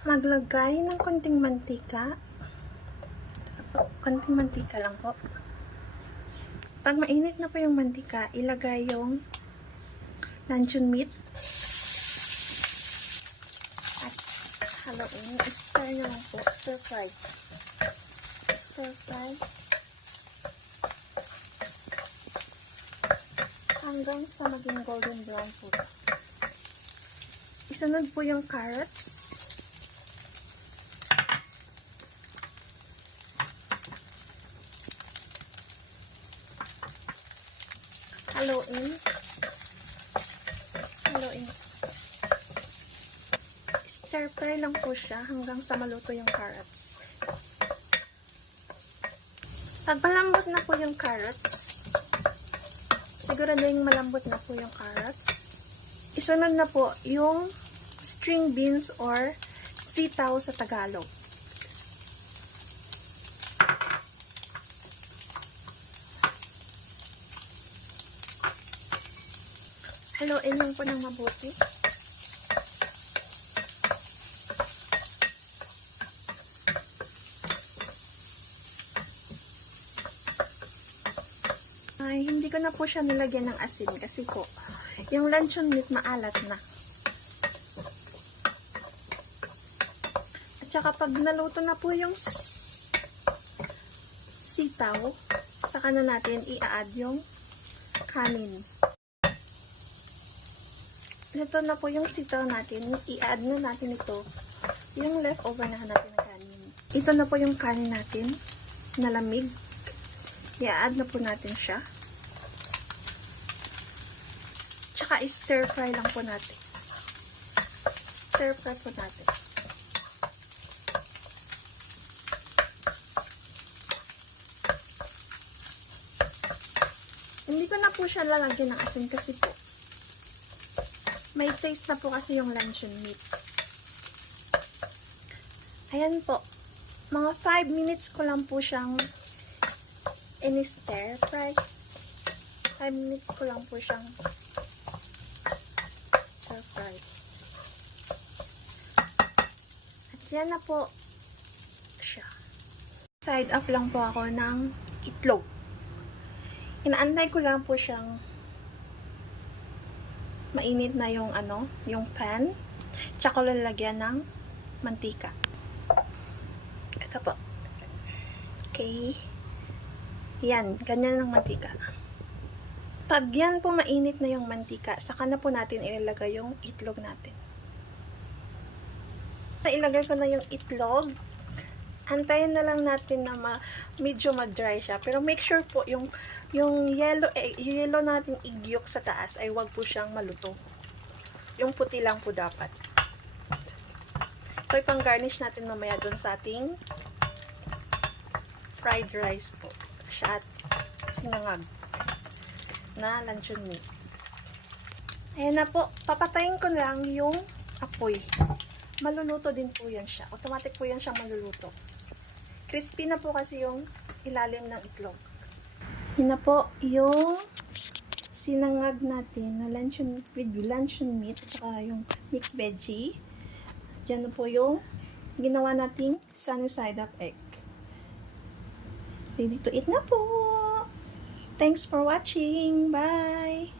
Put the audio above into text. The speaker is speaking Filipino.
Maglagay ng konting mantika. Konting mantika lang po. Pag mainit na po yung mantika, ilagay yung luncheon meat. At haluin. Stir nyo lang po. Stir fry. Stir fry. Hanggang sa maging golden brown po. Isunod po yung carrots. Haluin. Haluin. Stir fry lang po siya hanggang sa maluto yung carrots. Pag malambot na po yung carrots, siguraduhin malambot na po yung carrots. Isunod na po yung string beans or sitaw sa Tagalog. Haluin lang po ng mabuti. Ay, hindi ko na po siya nilagyan ng asin kasi po, yung luncheon meat maalat na. At saka pag naluto na po yung sitaw, saka na natin i-add yung kanin. Ito na po yung sitaw natin. I-add na natin ito. Yung leftover na natin ng kanin. Ito na po yung kanin natin. Nalamig. I-add na po natin siya. Tsaka i-stir fry lang po natin. Stir fry po natin. Hindi ko na po siya lalagyan ng asin kasi po may taste na po kasi yung luncheon meat. Ayan po. Mga 5 minutes ko lang po siyang in-stir fry. 5 minutes ko lang po siyang stir fry. At yan na po siya. Side up lang po ako ng itlog. Inaantay ko lang po siyang mainit na yung yung pan. Tsaka lalagyan ng mantika. Ito po. Okay. Yan, ganyan ng mantika. Pag yan po mainit na yung mantika, saka na po natin ilalagay yung itlog natin. Ilagay ko na yung itlog. Antayin na lang natin na medyo mag-dry siya. Pero make sure po yung yellow natin igyok sa taas ay wag po siyang maluto. Yung puti lang po dapat. Ito pang garnish natin mamaya dun sa ating fried rice po. Siya at sinangag na luncheon meat. Ayan na po. Papatayin ko lang yung apoy. Maluluto din po yan siya. Automatic po yan siyang maluluto. Crispy na po kasi yung ilalim ng itlog. Yun na po yung sinangag natin na luncheon with luncheon meat at saka yung mixed veggie. At yan na po yung ginawa nating sunny side up egg. Ready to eat na po! Thanks for watching! Bye!